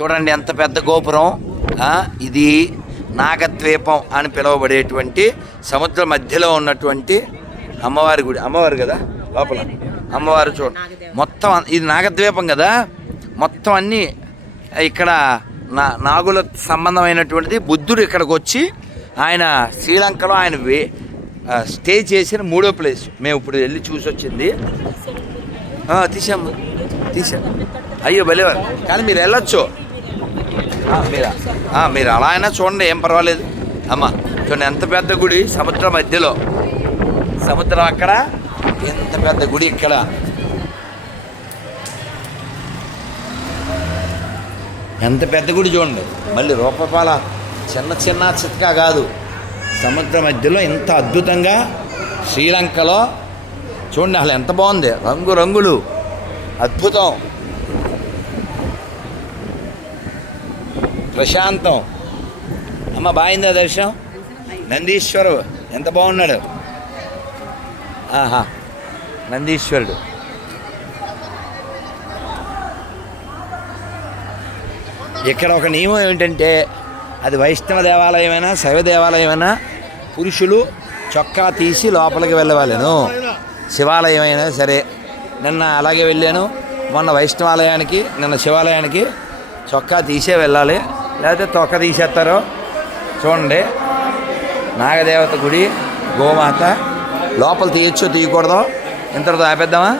చూడండి ఎంత పెద్ద గోపురం. ఇది నాగద్వీపం అని పిలువబడేటువంటి సముద్ర మధ్యలో ఉన్నటువంటి అమ్మవారి గుడి. అమ్మవారు కదా లోపల? అమ్మవారు చూడ మొత్తం ఇది నాగద్వీపం కదా? మొత్తం అన్నీ ఇక్కడ నా నాగుల సంబంధమైనటువంటిది. బుద్ధుడు ఇక్కడికి వచ్చి ఆయన శ్రీలంకలో ఆయన వే స్టే చేసిన మూడో ప్లేస్. మేము ఇప్పుడు వెళ్ళి చూసి వచ్చింది. ఆ, తీసాము తీసాం అయ్యో భలేవారు. కానీ మీరు వెళ్ళొచ్చు. మీరు? మీరు అలా అయినా చూడండి ఏం పర్వాలేదు. అమ్మ చూడండి ఎంత పెద్ద గుడి సముద్రం మధ్యలో. సముద్రం అక్కడ ఎంత పెద్ద గుడి ఇక్కడ. ఎంత పెద్ద గుడి చూడండి. మళ్ళీ రూపపాల చిన్న చిన్న చిత్కా కాదు. సముద్ర మధ్యలో ఇంత అద్భుతంగా శ్రీలంకలో చూడండి అసలు ఎంత బాగుంది. రంగు రంగులు అద్భుతం. ప్రశాంతం. అమ్మ బాగుందా దర్శనం? నందీశ్వరు ఎంత బాగున్నాడు? ఆహా నందీశ్వరుడు. ఇక్కడ ఒక నియమం ఏమిటంటే అది వైష్ణవ దేవాలయమైనా శైవ దేవాలయమైనా పురుషులు చొక్కా తీసి లోపలికి వెళ్ళవాలను. శివాలయం అయినా సరే నిన్న అలాగే వెళ్ళాను. మొన్న వైష్ణవాలయానికి నిన్న శివాలయానికి చొక్కా తీసే వెళ్ళాలి. లేకపోతే తొక్క తీసేస్తారు చూడండి. నాగదేవత గుడి గోమాత. లోపల తీయచ్చో తీయకూడదో. ఇంతటితో ఆపేద్దామా?